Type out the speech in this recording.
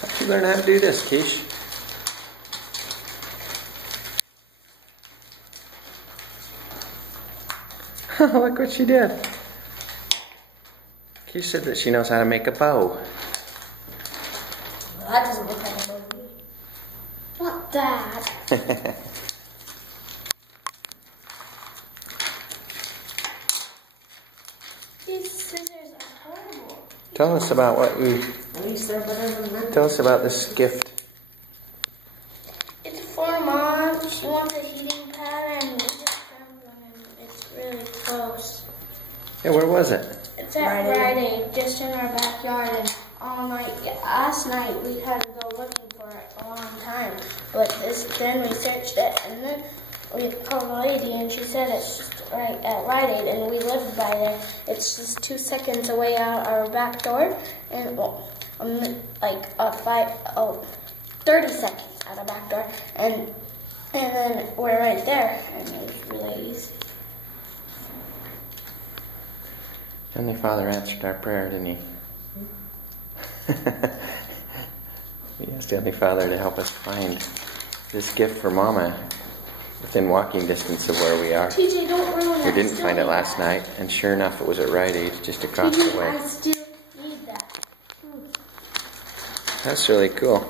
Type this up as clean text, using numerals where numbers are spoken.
How'd you learn how to do this, Keish? Look what she did. Keish said that she knows how to make a bow. Well, that doesn't look like a bow. Not that. These scissors are horrible. Tell us about what you... At least they're better than mine. Tell us about this gift. It's for Mom. She wants a heating pad and we just found one and it's really close. Yeah, where was it? It's at Rite Aid, just in our backyard, and all night, last night we had to go looking for it a long time. But then we searched it, and then we called a lady, and she said it's just right at Rite Aid, and we live by there. It's just 2 seconds away out our back door, and like 30 seconds out our back door, and then we're right there, and it was really easy. Heavenly Father answered our prayer, didn't he? We asked Heavenly Father to help us find this gift for Mama within walking distance of where we are. TJ, don't ruin We didn't find it last night, and sure enough it was at Rite Aid, just across TJ, the way. I still need that. That's really cool.